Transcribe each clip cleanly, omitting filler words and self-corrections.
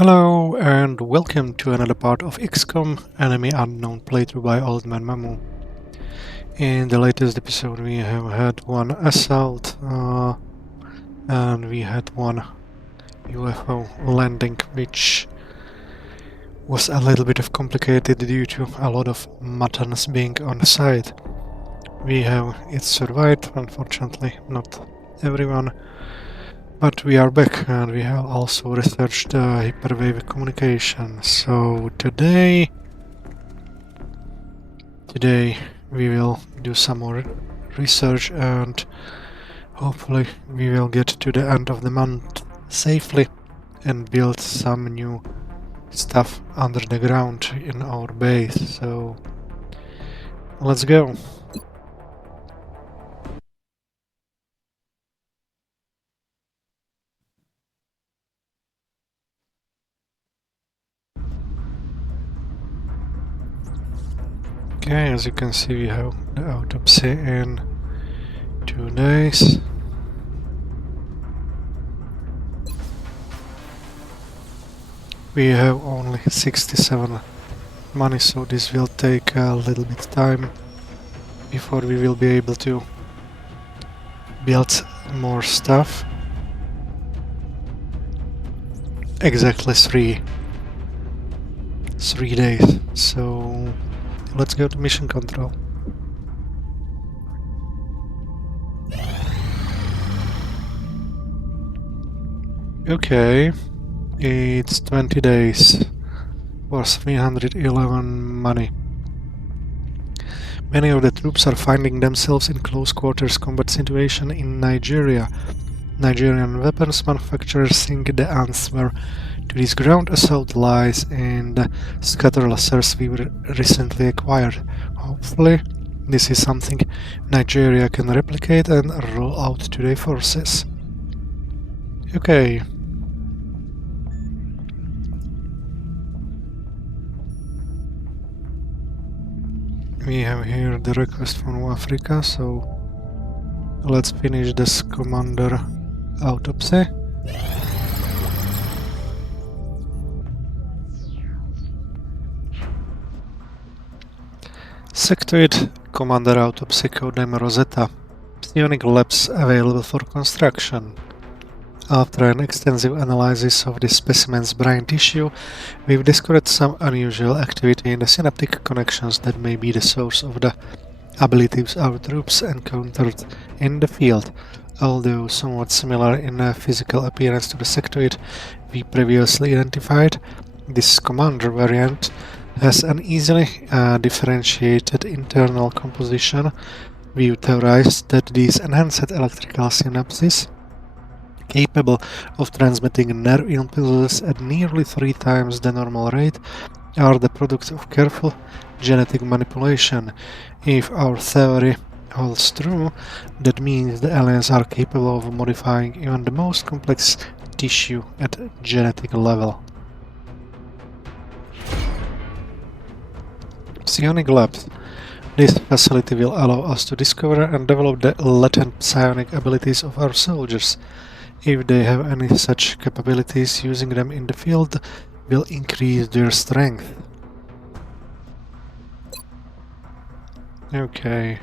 Hello and welcome to another part of XCOM Enemy Unknown playthrough by Old Man Mamu. In the latest episode we have had one assault and we had one UFO landing, which was a little bit of complicated due to a lot of muttons being on the side. It survived, unfortunately not everyone. But we are back and we have also researched hyperwave communication. So today we will do some more research and hopefully we will get to the end of the month safely and build some new stuff under the ground in our base. So let's go. Okay, as you can see we have the autopsy in 2 days. We have only 67 money, so this will take a little bit time before we will be able to build more stuff. Exactly three days. So let's go to mission control. Okay, it's 20 days for 311 money. Many of the troops are finding themselves in close quarters combat situation in Nigeria. Nigerian weapons manufacturers think the answer to this ground assault lies in the scatter lasers we recently acquired. Hopefully, this is something Nigeria can replicate and roll out to their forces. Okay. We have here the request from Africa, so let's finish this commander autopsy. Sectoid Commander Autopsy, codename Rosetta. Psionic labs available for construction. After an extensive analysis of the specimen's brain tissue, we've discovered some unusual activity in the synaptic connections that may be the source of the abilities our troops encountered in the field. Although somewhat similar in physical appearance to the sectoid we previously identified, this commander variant has an easily differentiated internal composition. We've theorized that these enhanced electrical synapses, capable of transmitting nerve impulses at nearly 3 times the normal rate, are the product of careful genetic manipulation. If our theory holds true, that means the aliens are capable of modifying even the most complex tissue at genetic level. Psionic Labs. This facility will allow us to discover and develop the latent psionic abilities of our soldiers. If they have any such capabilities, using them in the field will increase their strength. Okay.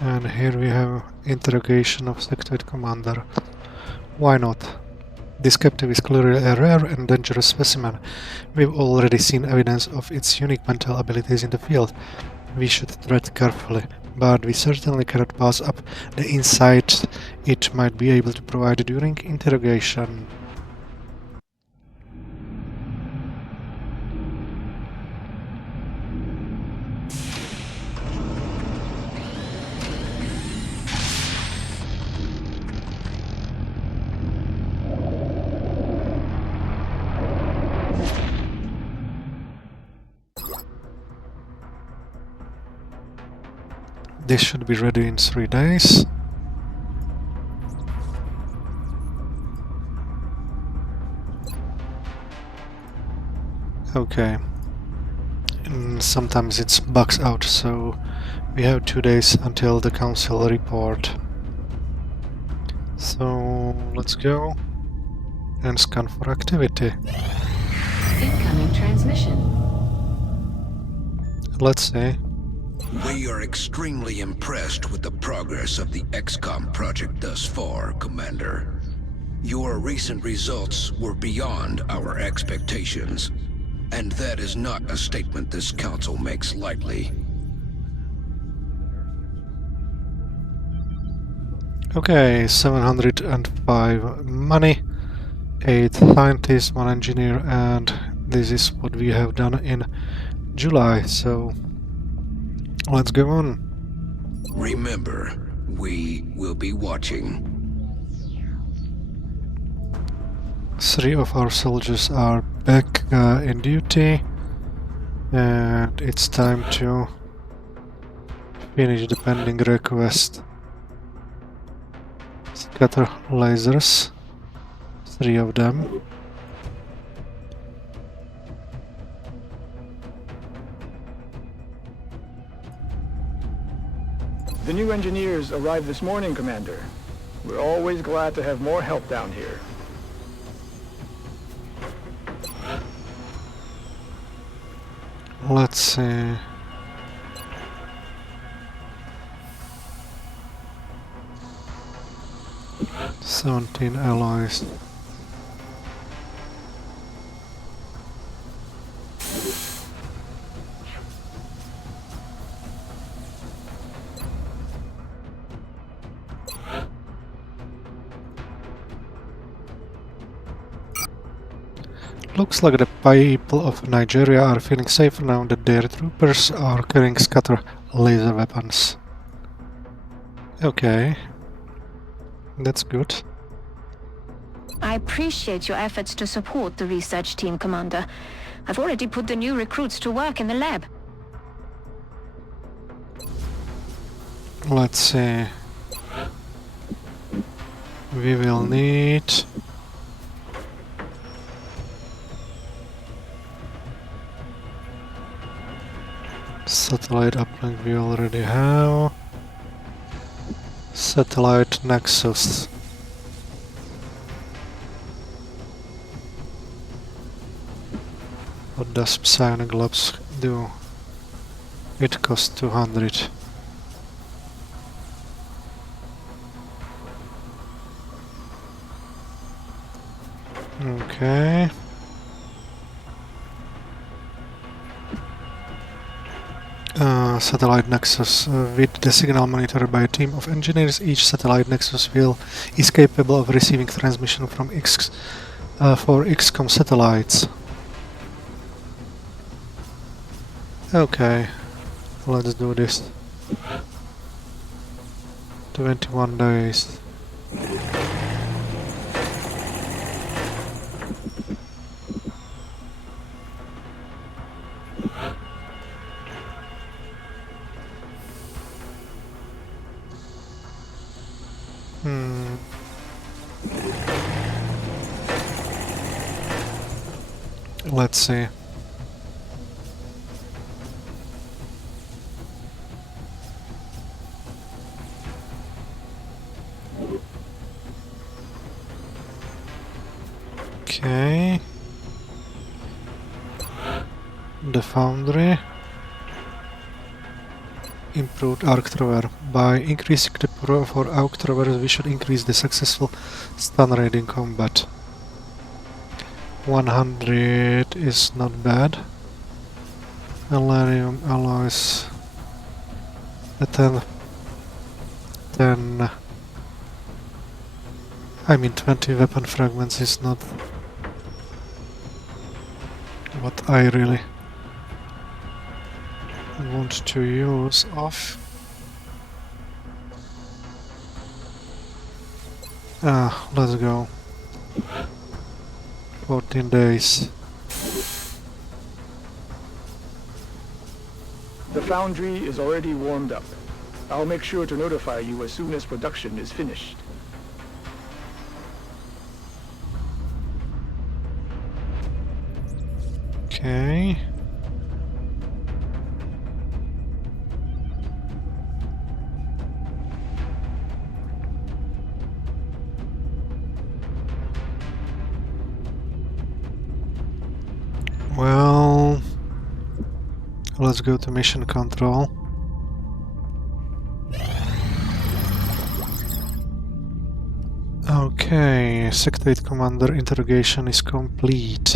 And here we have interrogation of sectoid commander. Why not? This captive is clearly a rare and dangerous specimen. We've already seen evidence of its unique mental abilities in the field. We should tread carefully, but we certainly cannot pass up the insight it might be able to provide during interrogation. This should be ready in 3 days. Okay. And sometimes it bugs out, so We have 2 days until the council report. So let's go and scan for activity. Incoming transmission. Let's see. We are extremely impressed with the progress of the XCOM project thus far, Commander. Your recent results were beyond our expectations, and that is not a statement this council makes lightly. Okay, 705 money, 8 scientists, 1 engineer, and this is what we have done in July, so let's go on. Remember, we will be watching. 3 of our soldiers are back in duty, and it's time to finish the pending request. Scatter lasers, 3 of them. The new engineers arrived this morning, Commander. We're always glad to have more help down here. Let's see. "17 allies." Looks like the people of Nigeria are feeling safer now that their troopers are carrying scatter laser weapons. Okay. That's good. I appreciate your efforts to support the research team, Commander. I've already put the new recruits to work in the lab. Let's see. We will need satellite uplink we already have. Satellite nexus. What does psionic labs do? It costs 200. Okay. Satellite nexus. With the signal monitored by a team of engineers, each satellite nexus is capable of receiving transmission from for XCOM satellites. Okay, let's do this. 21 days. Let's see. Okay. The foundry. Improved arc thrower. By increasing the power of our arc throwers, we should increase the successful stun rate in combat. 100 is not bad. Alarium alloys. A 10. I mean 20 weapon fragments is not what I really want to use of. Let's go. 14 days. The foundry is already warmed up. I'll make sure to notify you as soon as production is finished. Okay. Well, let's go to mission control. Okay, Sector 8 Commander interrogation is complete.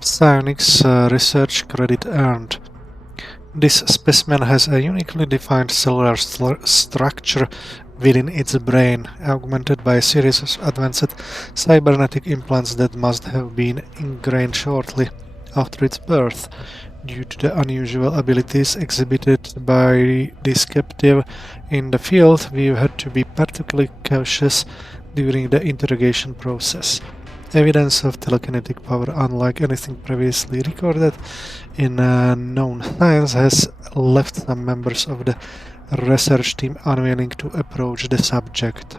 Psionics research credit earned. This specimen has a uniquely defined cellular structure within its brain, augmented by a series of advanced cybernetic implants that must have been ingrained shortly after its birth. Due to the unusual abilities exhibited by this captive in the field, we've had to be particularly cautious during the interrogation process. Evidence of telekinetic power, unlike anything previously recorded in known science, has left some members of the research team unwilling to approach the subject.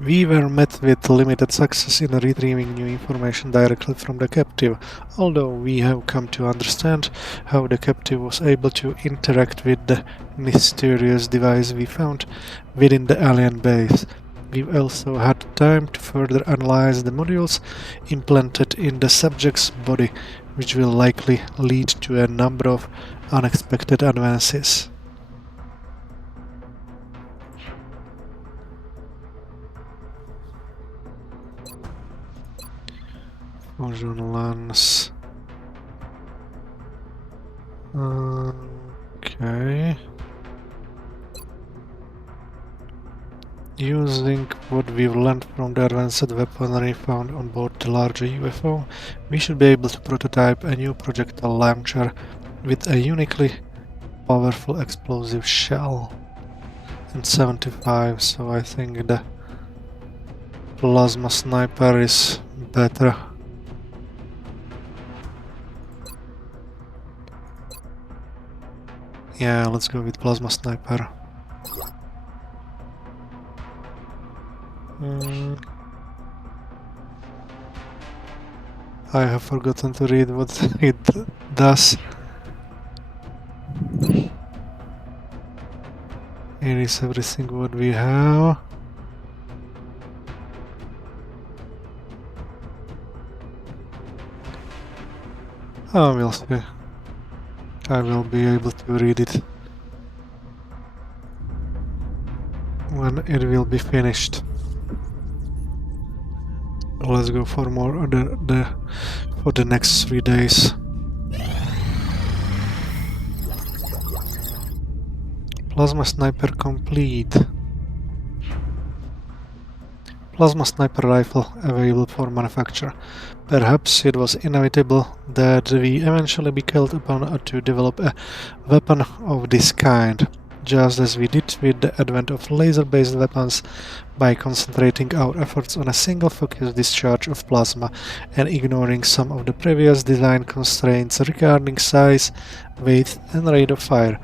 We were met with limited success in retrieving new information directly from the captive, although we have come to understand how the captive was able to interact with the mysterious device we found within the alien base. We've also had time to further analyze the modules implanted in the subject's body, which will likely lead to a number of unexpected advances. Fusion lens. Okay. Using what we've learned from the advanced weaponry found on board the larger UFO, we should be able to prototype a new projectile launcher with a uniquely powerful explosive shell. And 75, so I think the plasma sniper is better. Yeah, let's go with plasma sniper. I have forgotten to read what it does. Here is everything what we have. Oh, we'll see. I will be able to read it when it will be finished. Let's go for more for the next 3 days. Plasma sniper complete. Plasma sniper rifle available for manufacture. Perhaps it was inevitable that we eventually be called upon to develop a weapon of this kind, just as we did with the advent of laser-based weapons, by concentrating our efforts on a single focused discharge of plasma and ignoring some of the previous design constraints regarding size, weight and rate of fire.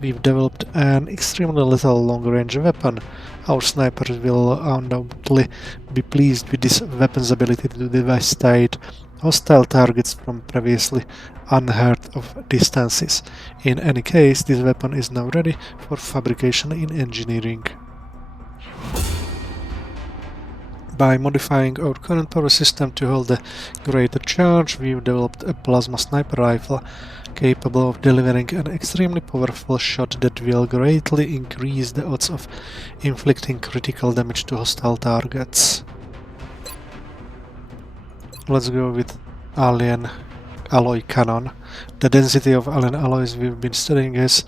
We've developed an extremely lethal long-range weapon. Our snipers will undoubtedly be pleased with this weapon's ability to devastate hostile targets from previously unheard of distances. In any case, this weapon is now ready for fabrication in engineering. By modifying our current power system to hold a greater charge, we've developed a plasma sniper rifle capable of delivering an extremely powerful shot that will greatly increase the odds of inflicting critical damage to hostile targets. Let's go with alien alloy cannon. The density of alien alloys we've been studying has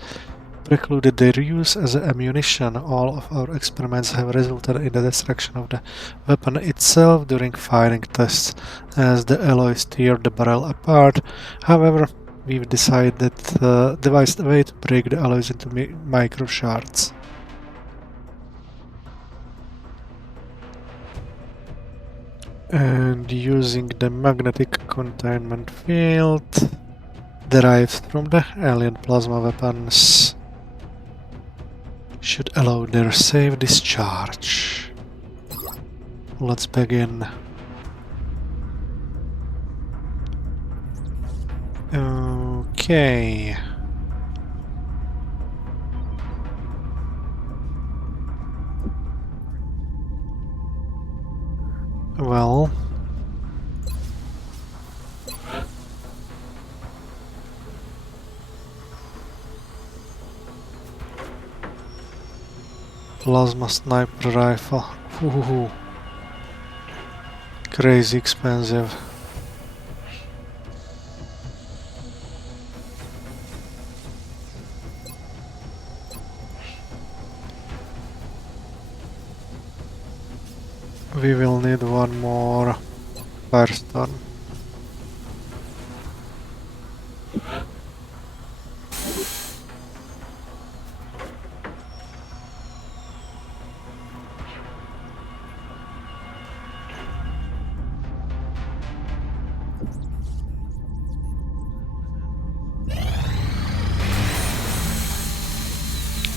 precluded their use as ammunition. All of our experiments have resulted in the destruction of the weapon itself during firing tests, as the alloys tear the barrel apart. However, we've devised a way to break the alloys into micro shards. And using the magnetic containment field derived from the alien plasma weapons should allow their safe discharge. Let's begin. Okay. Well, Plasma sniper rifle. Ooh. Crazy expensive. We will need one more Firestone.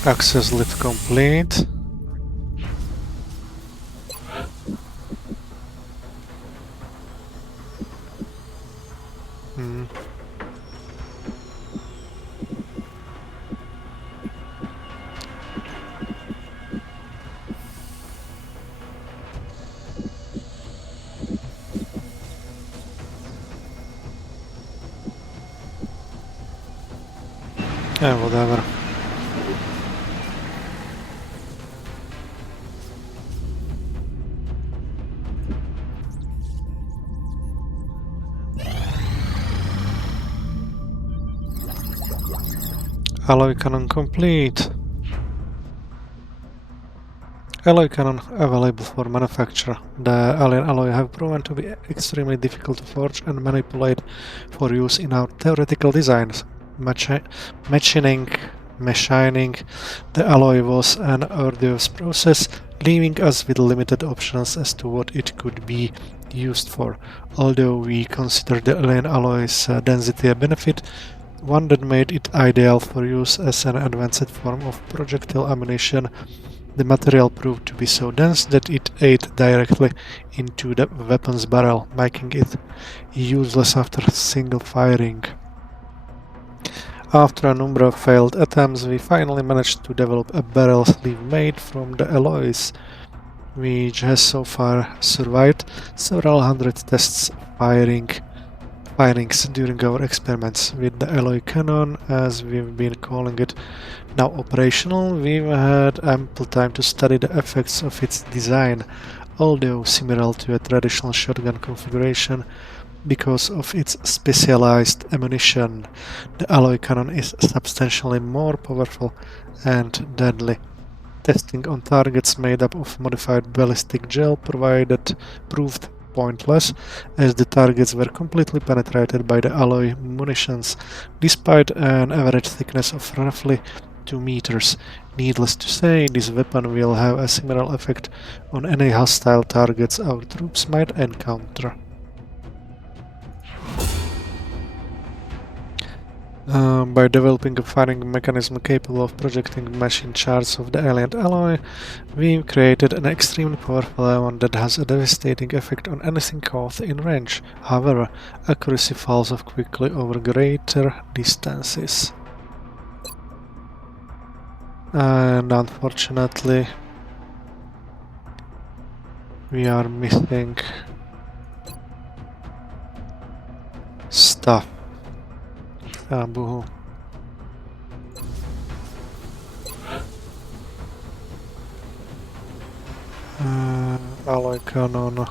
Access lift complete. Yeah, whatever. Alloy cannon complete. Alloy cannon available for manufacture. The alien alloy have proven to be extremely difficult to forge and manipulate for use in our theoretical designs. Machining the alloy was an arduous process, leaving us with limited options as to what it could be used for. Although we consider the alien alloy's density a benefit, one that made it ideal for use as an advanced form of projectile ammunition, the material proved to be so dense that it ate directly into the weapon's barrel, making it useless after single firing. After a number of failed attempts, we finally managed to develop a barrel sleeve made from the alloys, which has so far survived several hundred tests firings during our experiments. With the alloy cannon, as we've been calling it, now operational, we've had ample time to study the effects of its design. Although similar to a traditional shotgun configuration, because of its specialized ammunition, the alloy cannon is substantially more powerful and deadly. Testing on targets made up of modified ballistic gel proved pointless, as the targets were completely penetrated by the alloy munitions, despite an average thickness of roughly 2 meters. Needless to say, this weapon will have a similar effect on any hostile targets our troops might encounter. By developing a firing mechanism capable of projecting machine shards of the alien alloy, we've created an extremely powerful weapon that has a devastating effect on anything caught in range. However, accuracy falls off quickly over greater distances. And unfortunately, we are missing stuff. Boohoo. Alloy cannon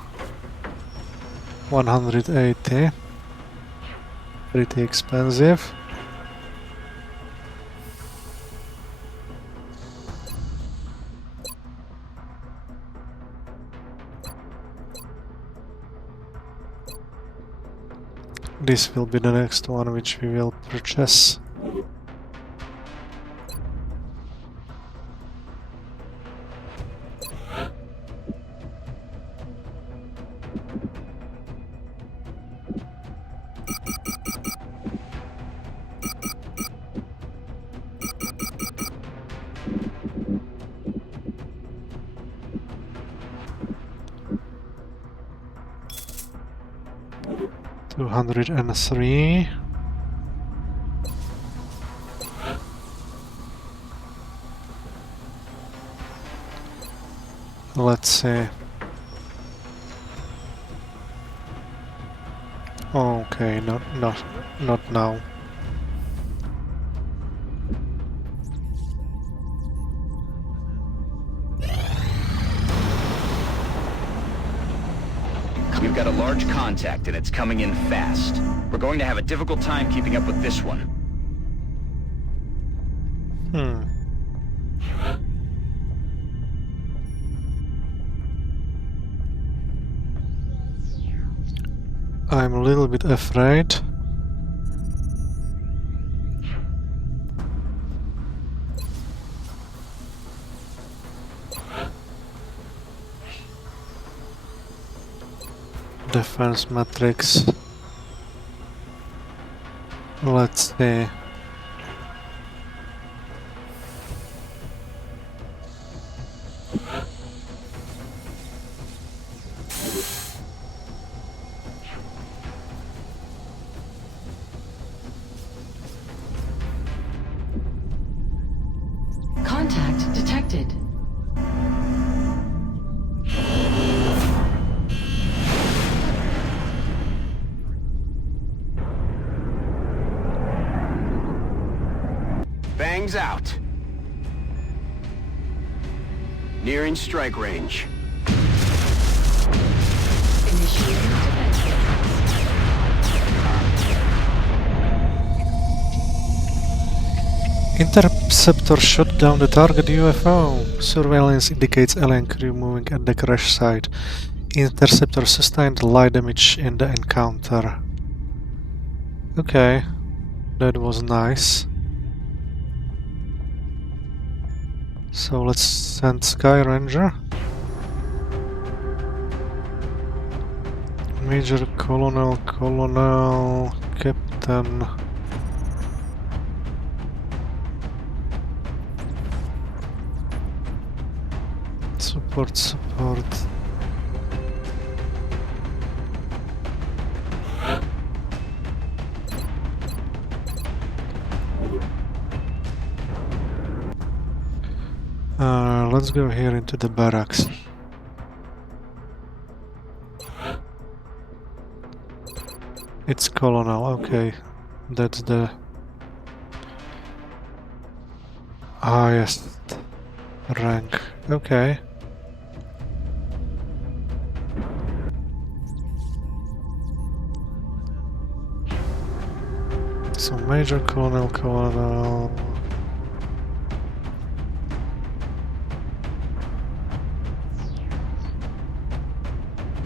180. Pretty expensive. This will be the next one which we will purchase. $203. Let's see. Okay, not now. We've got a large contact and it's coming in fast. We're going to have a difficult time keeping up with this one. I'm a little bit afraid. Defense matrix. Let's see. Contact detected. Bangs out. Nearing strike range. Initiating defense matrix. Interceptor shot down the target UFO. Surveillance indicates alien crew moving at the crash site. Interceptor sustained light damage in the encounter. Okay, that was nice. So let's send Sky Ranger. Major, Colonel, Colonel, Captain. Support. Let's go here into the barracks. It's Colonel, okay. That's the highest rank, okay. So Major, Colonel, Colonel.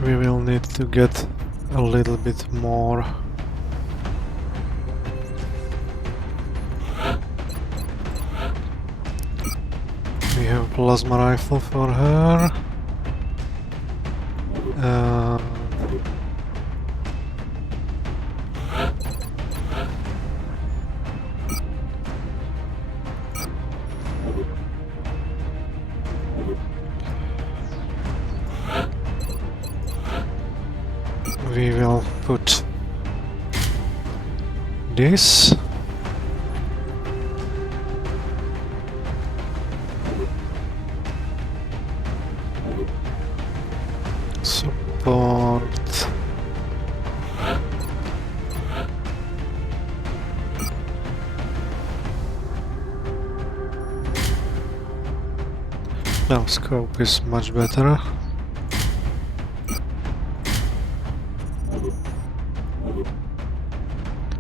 We will need to get a little bit more. We have plasma rifle for her. We will put this. Support. Now scope is much better.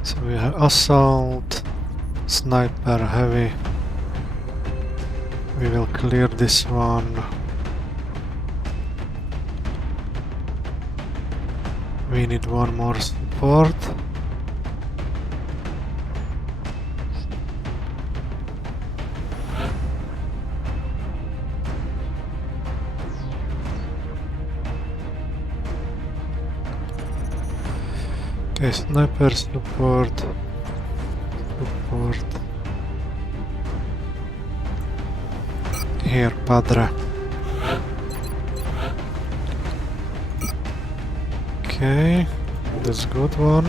So we have assault, sniper, heavy. We will clear this one. We need one more support. Okay, sniper support. Here, Padre. Okay, that's a good one.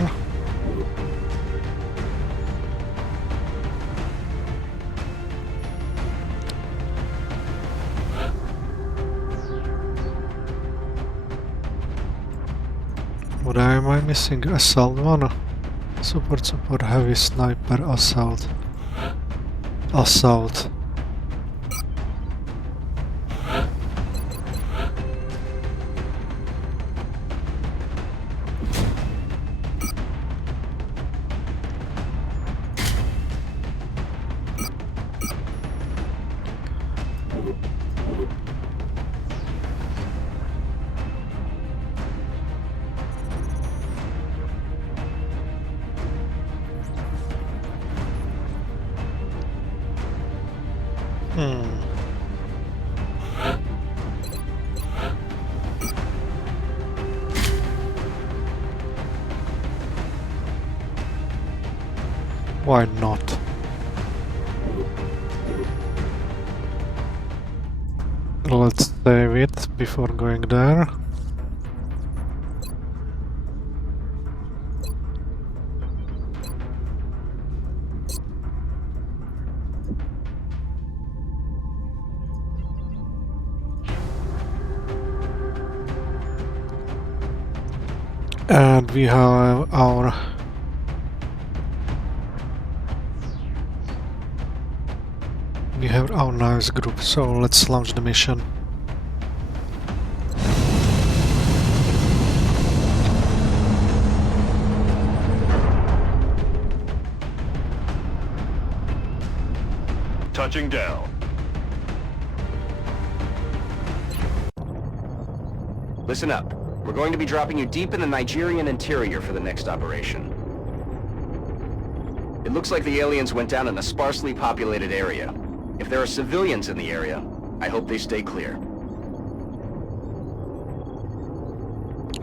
What am I missing? Assault one? Support, heavy, sniper, assault. Assault. Why not? Let's save it before going there. And we have our nice group, so let's launch the mission. Touching down. Listen up. We're going to be dropping you deep in the Nigerian interior for the next operation. It looks like the aliens went down in a sparsely populated area. If there are civilians in the area, I hope they stay clear.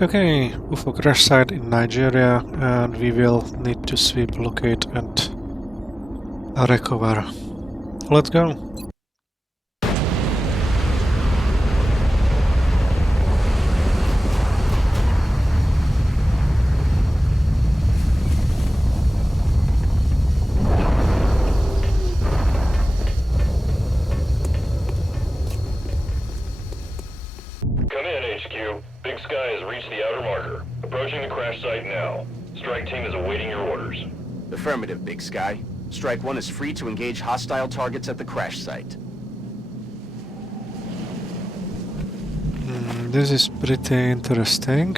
Okay, UFO crash site in Nigeria, and we will need to sweep, locate and recover. Let's go. Come in, HQ. Big Sky has reached the outer marker. Approaching the crash site now. Strike team is awaiting your orders. Affirmative, Big Sky. Strike 1 is free to engage hostile targets at the crash site. This is pretty interesting.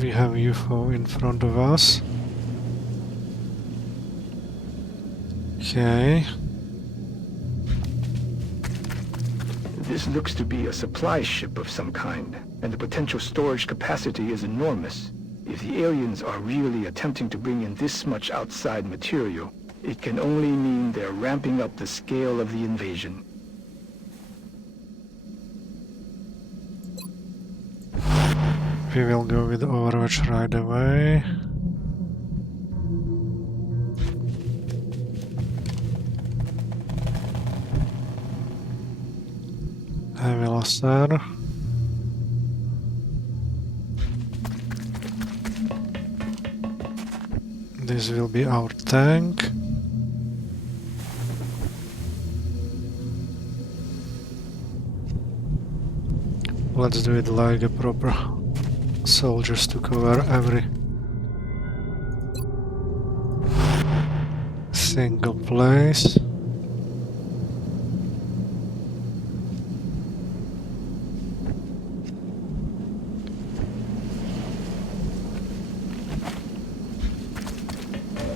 We have UFO in front of us. Okay. This looks to be a supply ship of some kind, and the potential storage capacity is enormous. If the aliens are really attempting to bring in this much outside material, it can only mean they're ramping up the scale of the invasion. We will go with Overwatch right away. Heavy Laser. This will be our tank. Let's do it like a proper soldiers to cover every single place.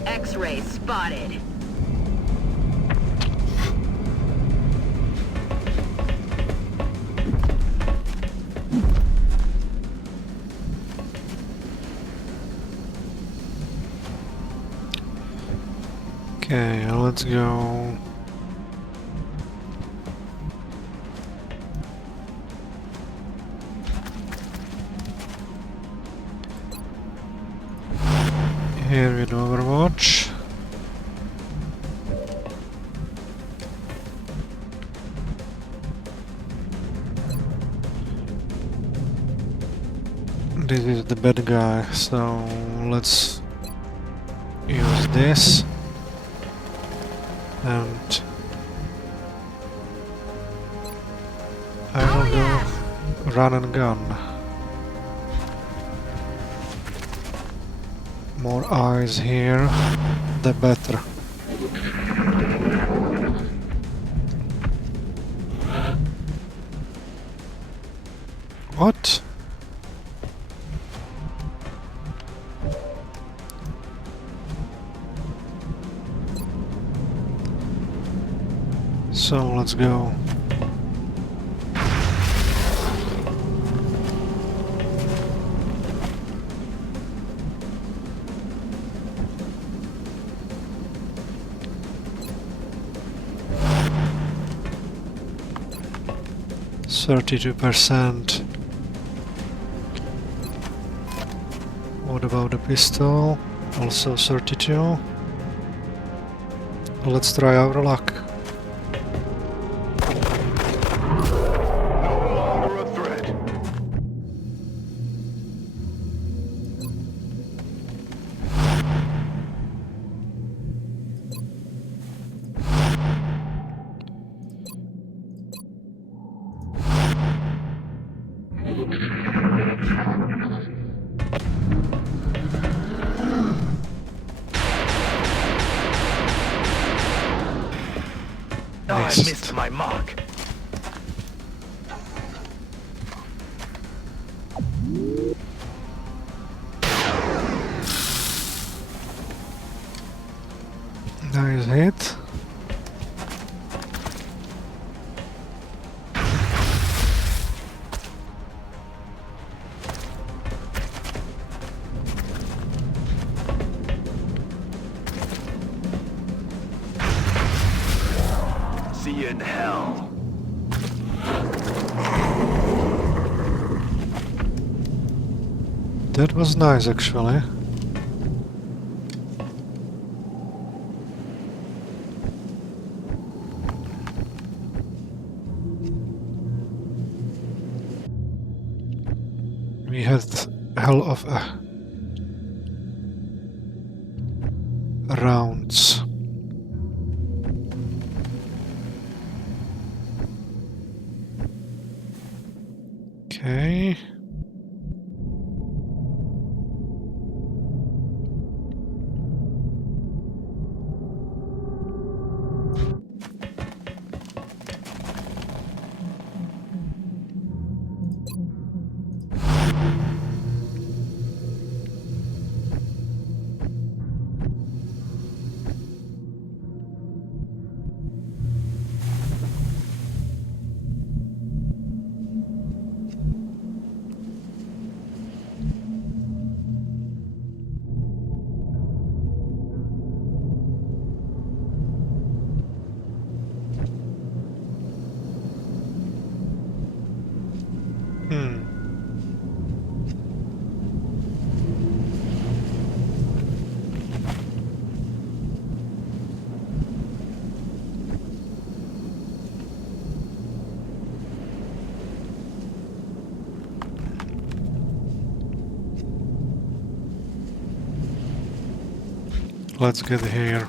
X-ray spotted. Okay, let's go. Here with Overwatch. This is the bad guy, so let's use this. And I will go run and gun. More eyes here, the better. What? So let's go. 32%. What about the pistol? Also 32. Let's try our luck. No longer a threat. I missed my mark. Nice hit. See you in hell. That was nice, actually. We had hell of a rounds. Okay. Let's get here.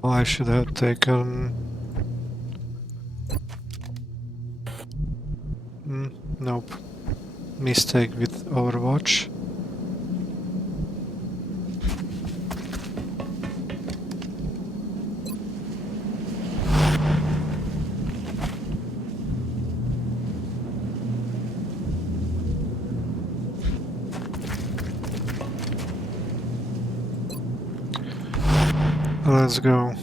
Oh, I should have taken... nope. Mistake with Overwatch. Let's go.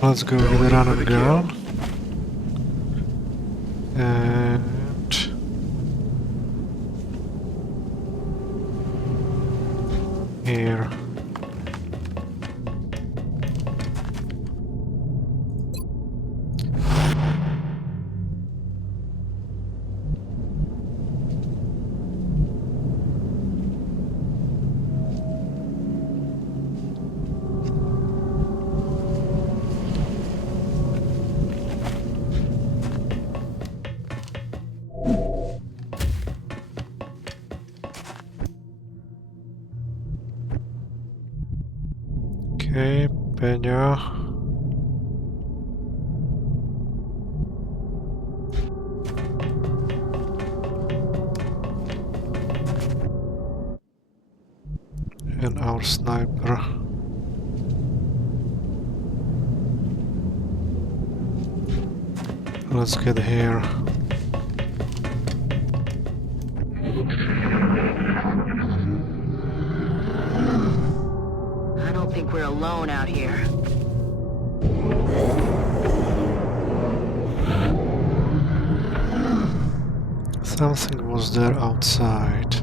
Let's go with the run and gun. And here. Okay, Peña. And our sniper. Let's get here. I don't think we're alone out here. Something was there outside.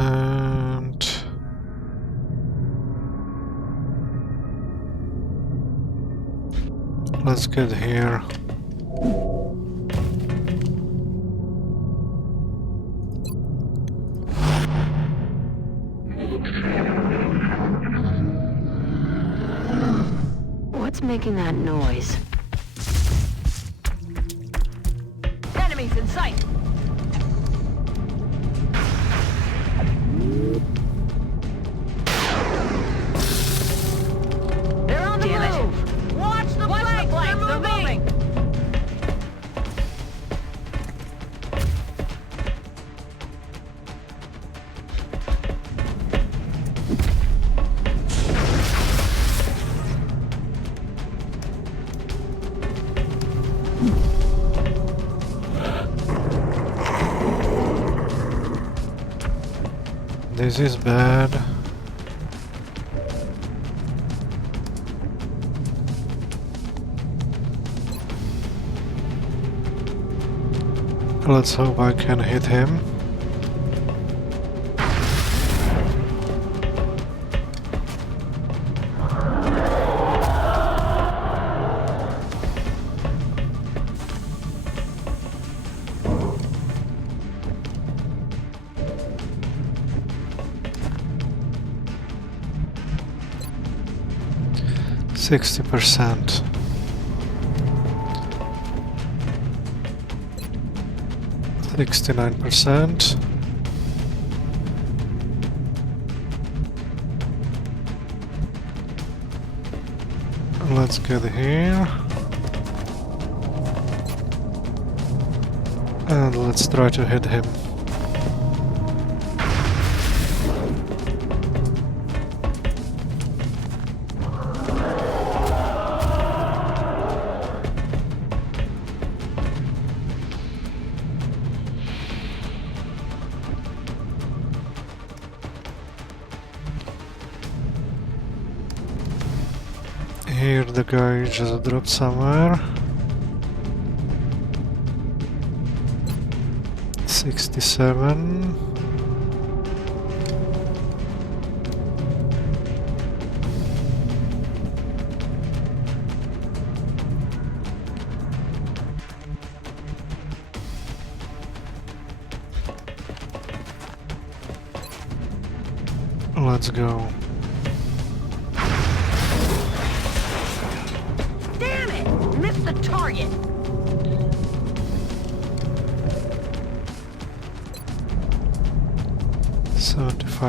And let's get here. What's making that noise? Enemies in sight! They're on the move! Watch the flanks! They're moving! This is bad. Let's hope I can hit him. %60. %69%. Let's get here. And let's try to hit him. Here the guy just dropped somewhere. 67. Let's go. Damn it! Missed the target!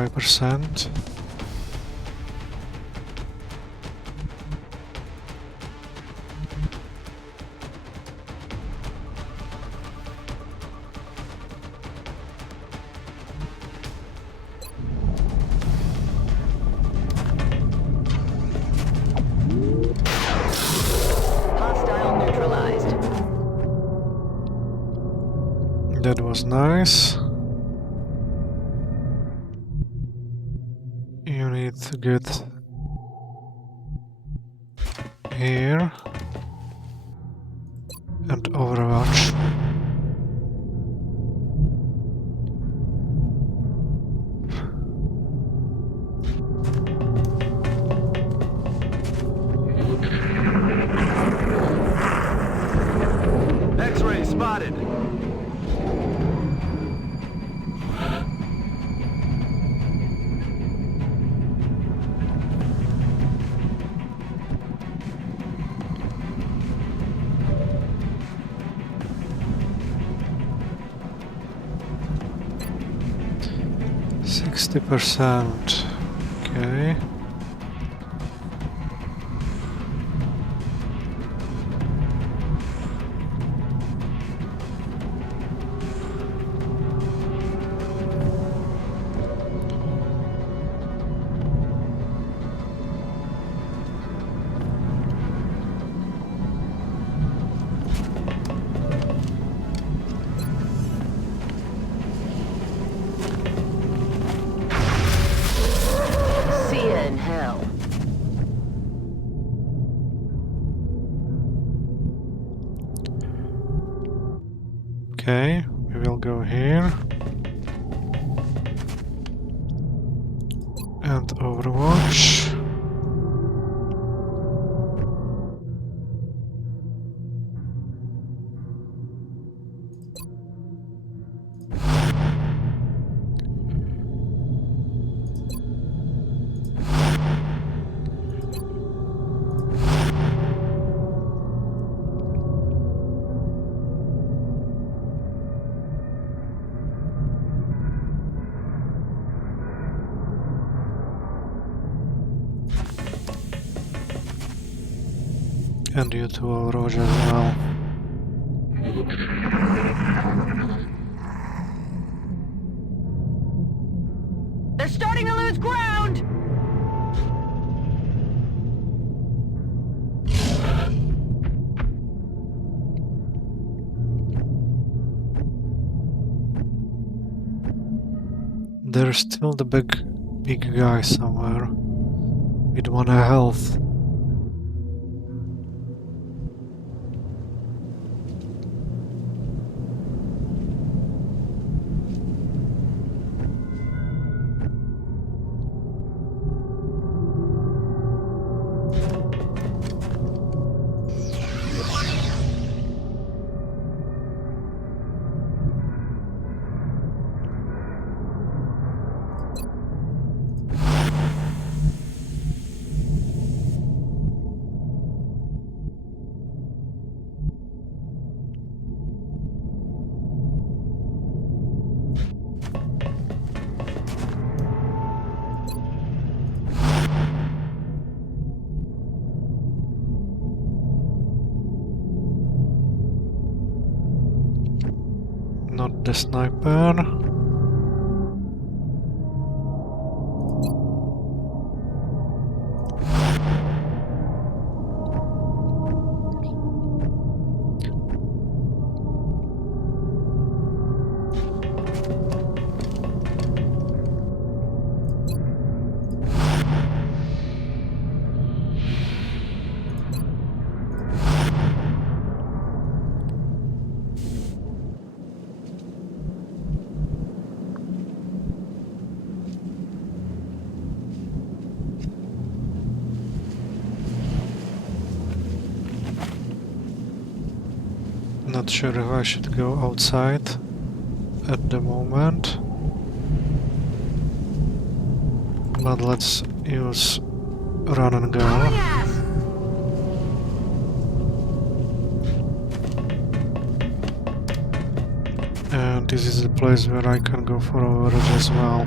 %. Hostile neutralized. That was nice. You need to get here and Overwatch. X-ray spotted. %. Okay. See ya in hell. Okay, we will go here and Overwatch. And you to Overwatch as well. They're starting to lose ground! There's still the big guy somewhere with 1 health. Not the sniper. Not sure if I should go outside at the moment, but let's use run and go. And this is the place where I can go forward as well.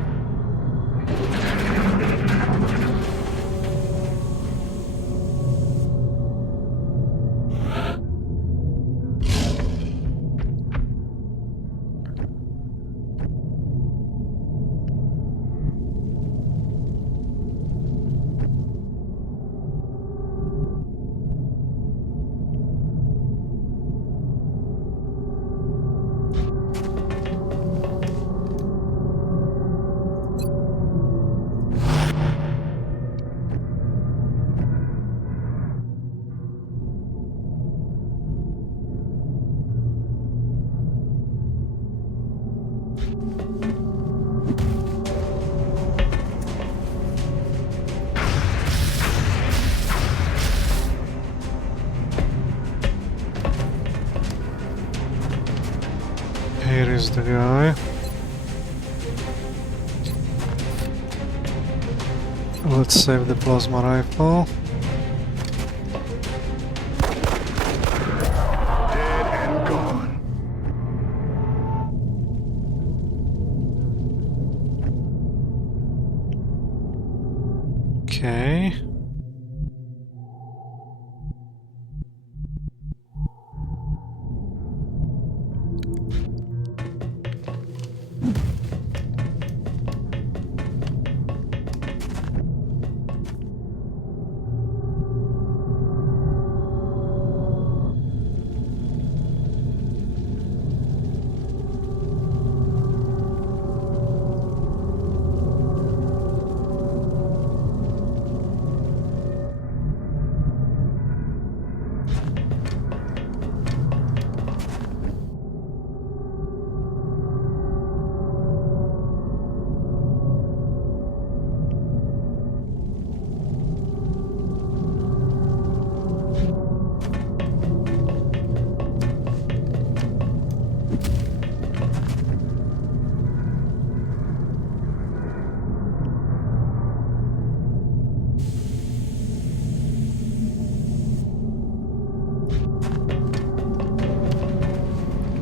Here is the guy. Let's save the plasma rifle. Dead and gone. Okay.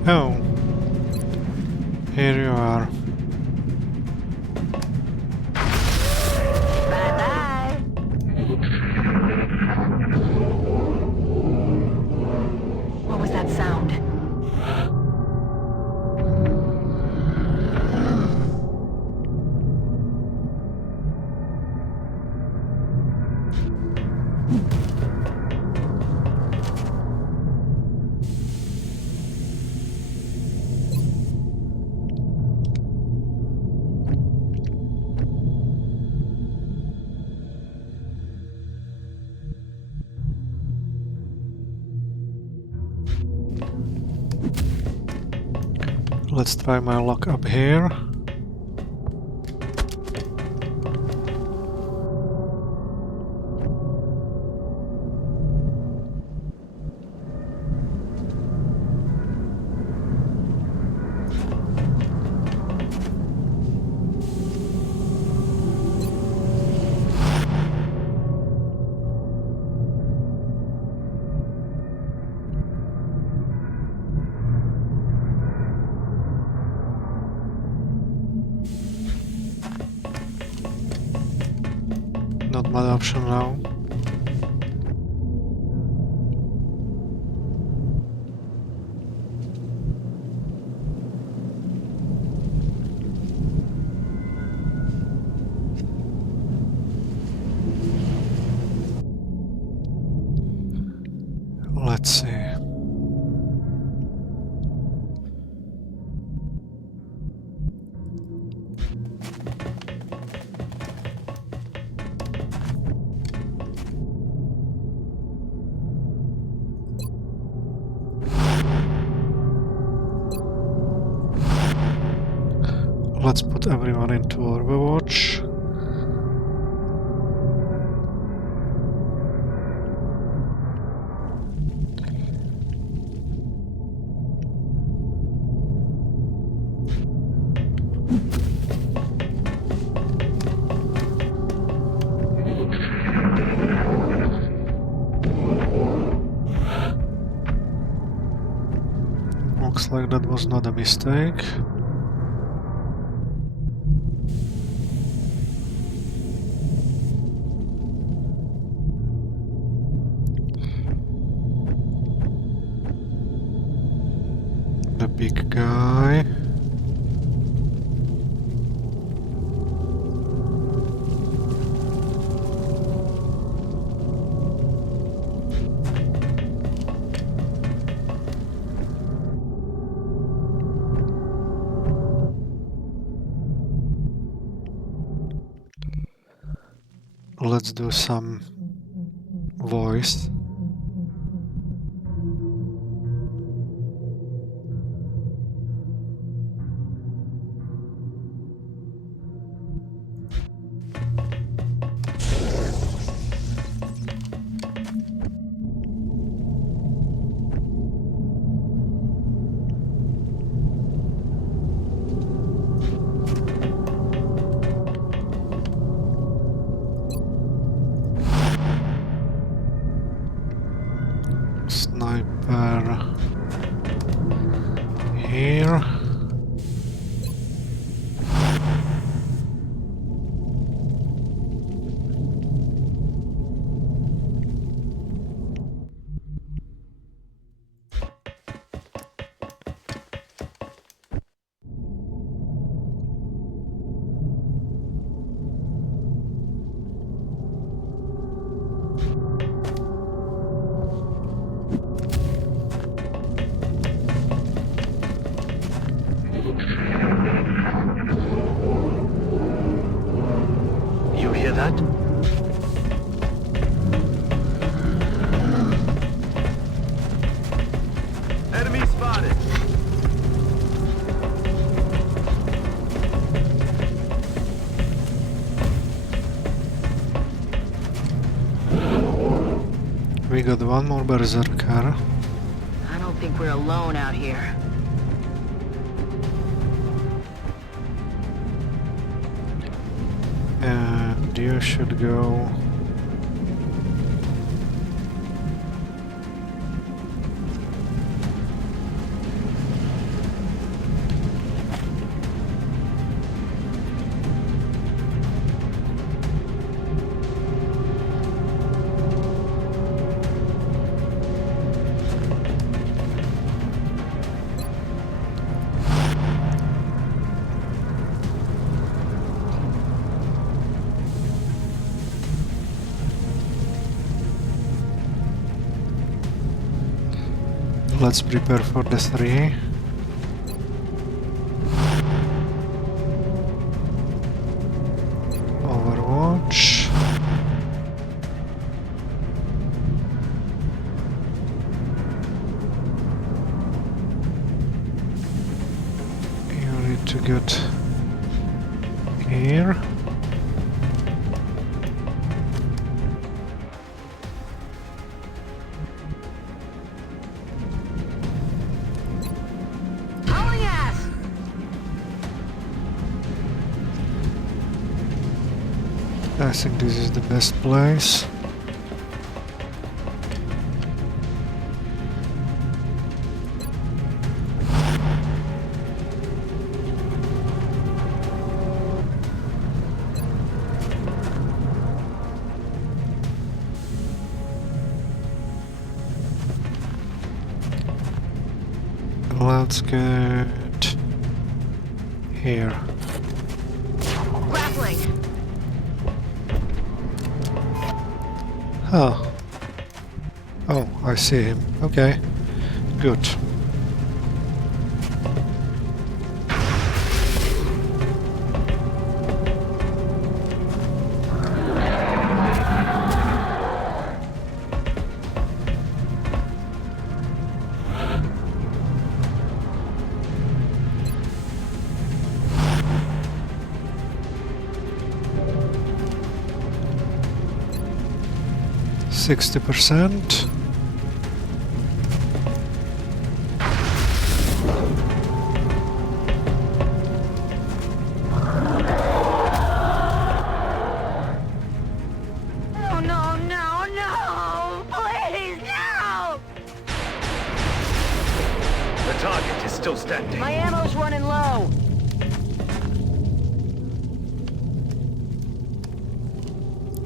Oh, here you are. Bye-bye. What was that sound? Let's try my luck up here. Not my option now. Let's see. Let's put everyone into Overwatch. Looks like that was not a mistake. The big guy. Let's do some voice. Sniper here. You hear that? Enemy spotted. We got one more berserker. I don't think we're alone out here. And you should go. Let's prepare for the 3. Overwatch. You need to get here. Hauling ass! I think this is the best place. Let's get here. Grappling! Huh. Oh, I see him. Okay. Good. %.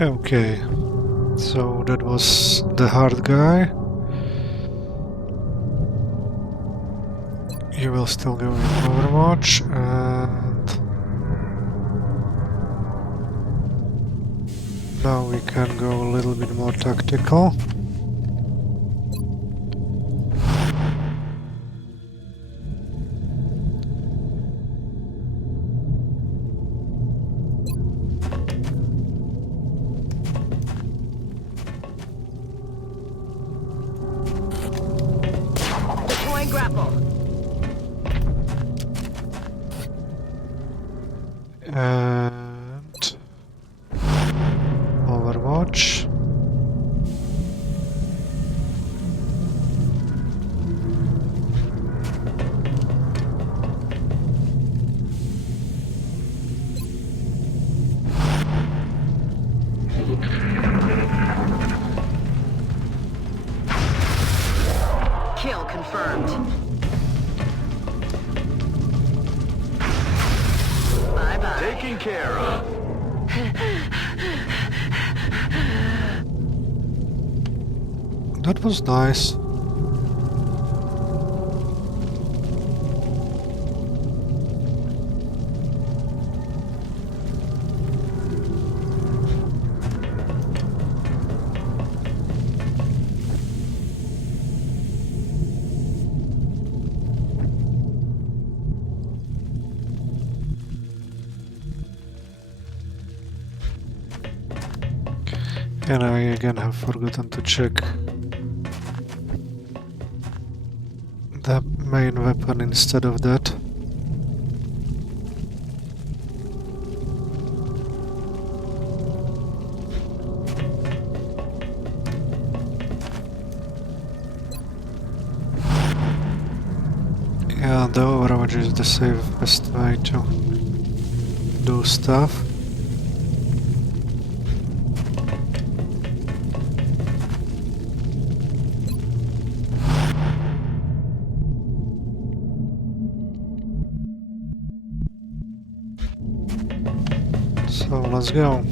Okay, so that was the hard guy. You will still go in Overwatch, and now we can go a little bit more tactical. Deploying grapple. And Overwatch. Kill confirmed. Bye-bye. Taken care of. That was nice. And I again have forgotten to check the main weapon instead of that. Yeah, the Overwatch is the safest way to do stuff. So let's go.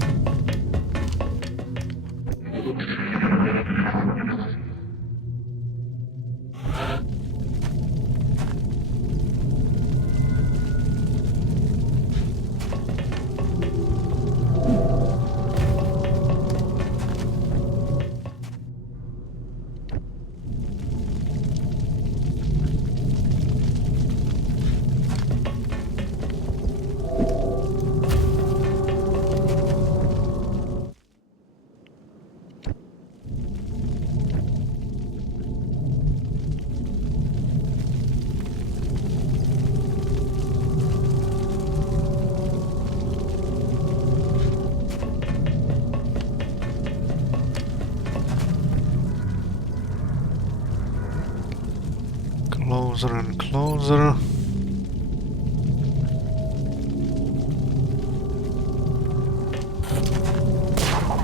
Closer and closer.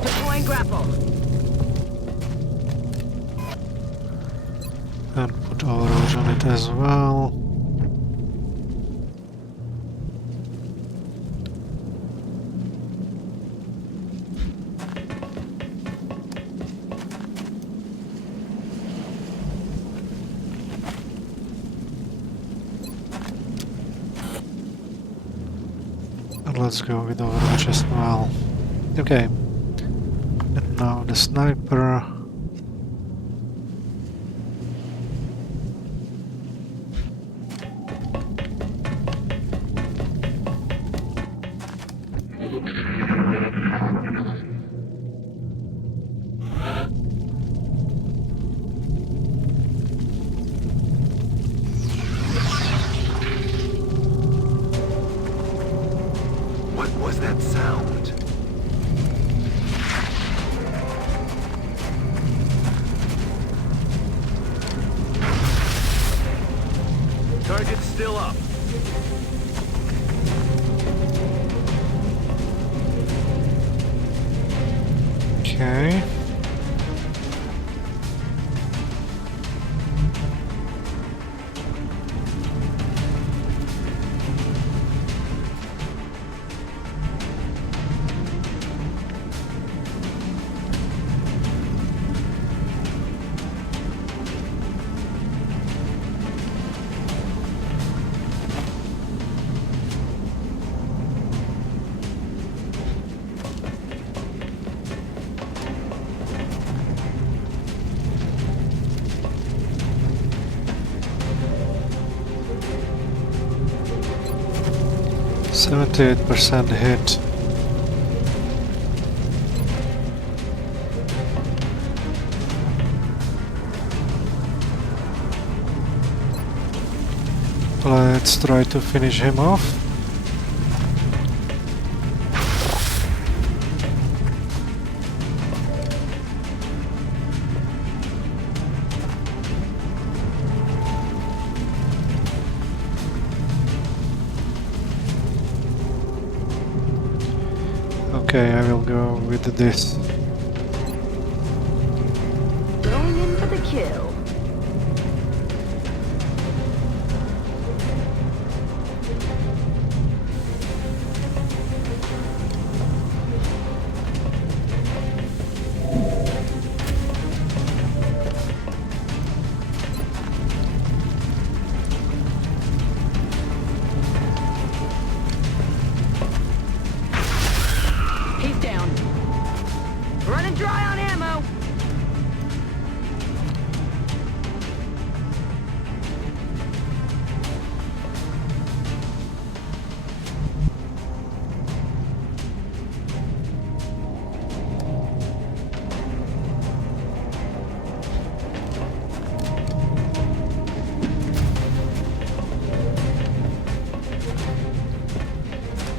Deploying grapple. And put Overwatch on it as well. And let's go with Overwatch as well. Okay. And now the sniper. What was that sound? Target's still up. Okay. 78% hit. Let's try to finish him off. Okay, I will go with this. Going in for the kill. He's down. Running dry on ammo.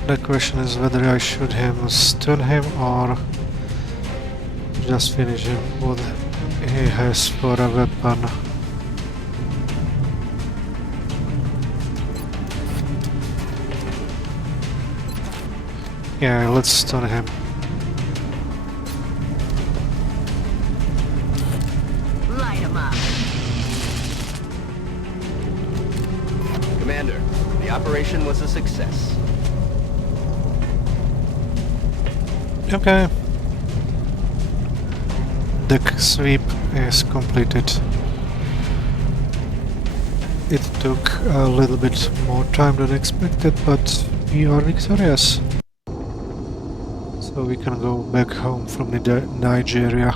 The question is whether I should stun him or just finish him. What he has for a weapon. Yeah, let's stun him. Light him up. Commander, the operation was a success. Okay. Deck sweep is completed. It took a little bit more time than expected, but we are victorious. So we can go back home from Nigeria.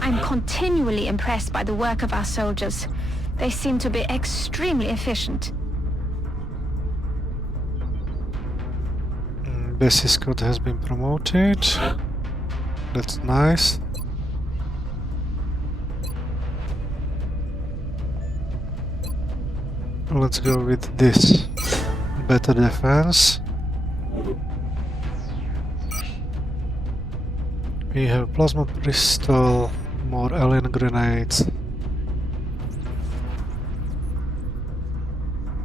I'm continually impressed by the work of our soldiers. They seem to be extremely efficient. Bessie Scott has been promoted. That's nice. Let's go with this. Better defense. We have plasma pistol, more alien grenades.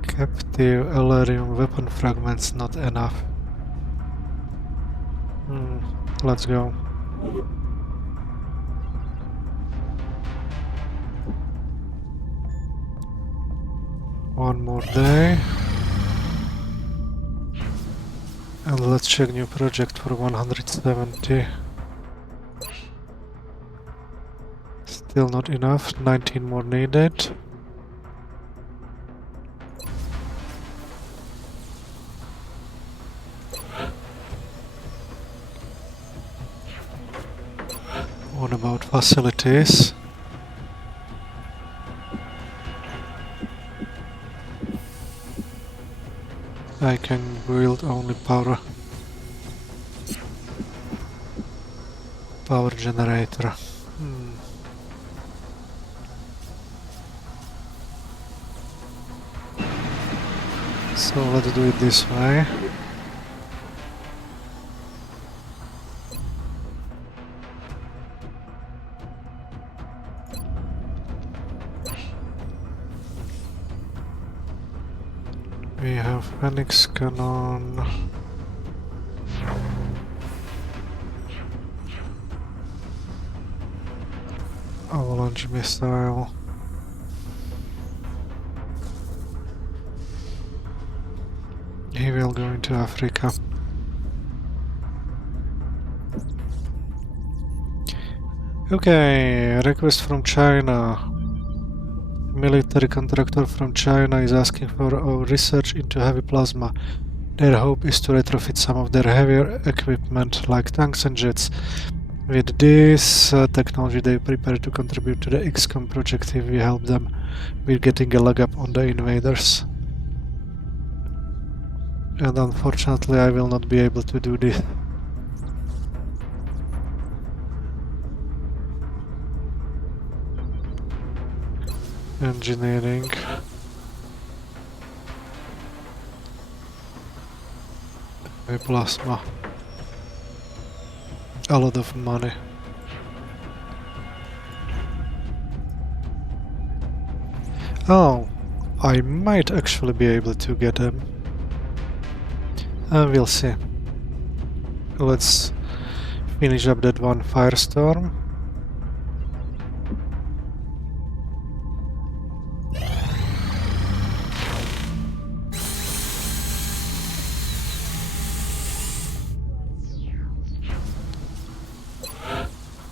Captive Elerium weapon fragments, not enough. Let's go. One more day. And let's check new project for 170. Still not enough, 19 more needed. What about facilities? I can build only power generator. So let's do it this way. We have Phoenix Cannon. Avalanche Missile. He will go into Africa. Okay, request from China. Military contractor from China is asking for our research into heavy plasma. Their hope is to retrofit some of their heavier equipment, like tanks and jets, With this technology, they prepare to contribute to the XCOM project if we help them with getting a leg up on the invaders. And unfortunately, I will not be able to do this. Engineering. Plasma. A lot of money. Oh, I might actually be able to get them. We'll see. Let's finish up that one firestorm.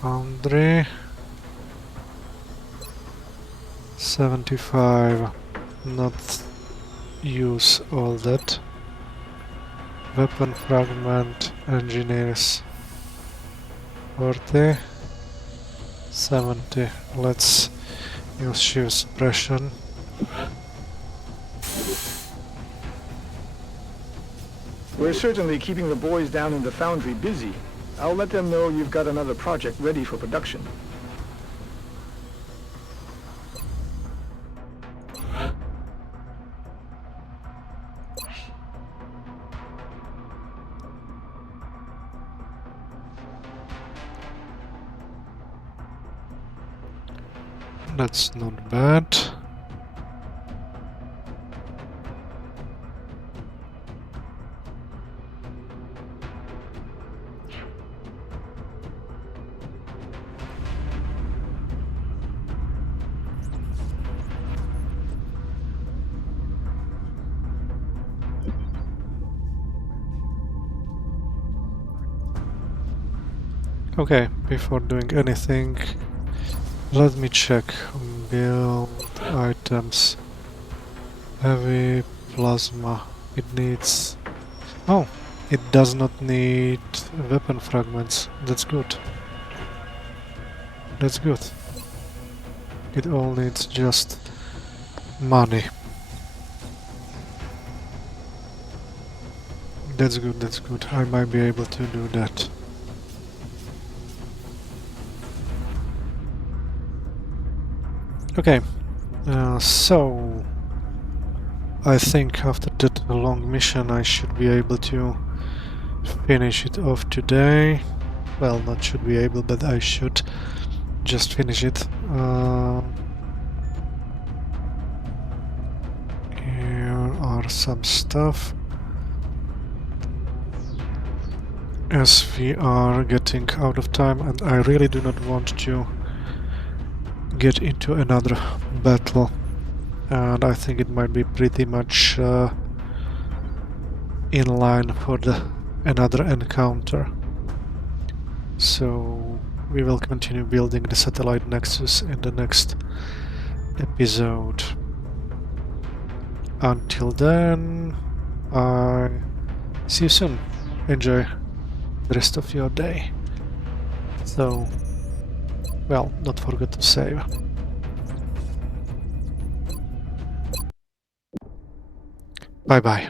Foundry 75, not use all that. Weapon fragment, engineers 40, 70. Let's use shear suppression. We're certainly keeping the boys down in the foundry busy. I'll let them know you've got another project ready for production. That's not bad. Okay, before doing anything, let me check. Build items. Heavy plasma. It needs... Oh, it does not need weapon fragments. That's good. That's good. It all needs just money. That's good, that's good. I might be able to do that. Okay, so I think after that long mission I should be able to finish it off today. Well, not should be able, but I should just finish it. Here are some stuff. As we are getting out of time and I really do not want to get into another battle, and I think it might be pretty much in line for the another encounter. So we will continue building the satellite nexus in the next episode. Until then, I see you soon. Enjoy the rest of your day. So, well, don't forget to save. Bye bye.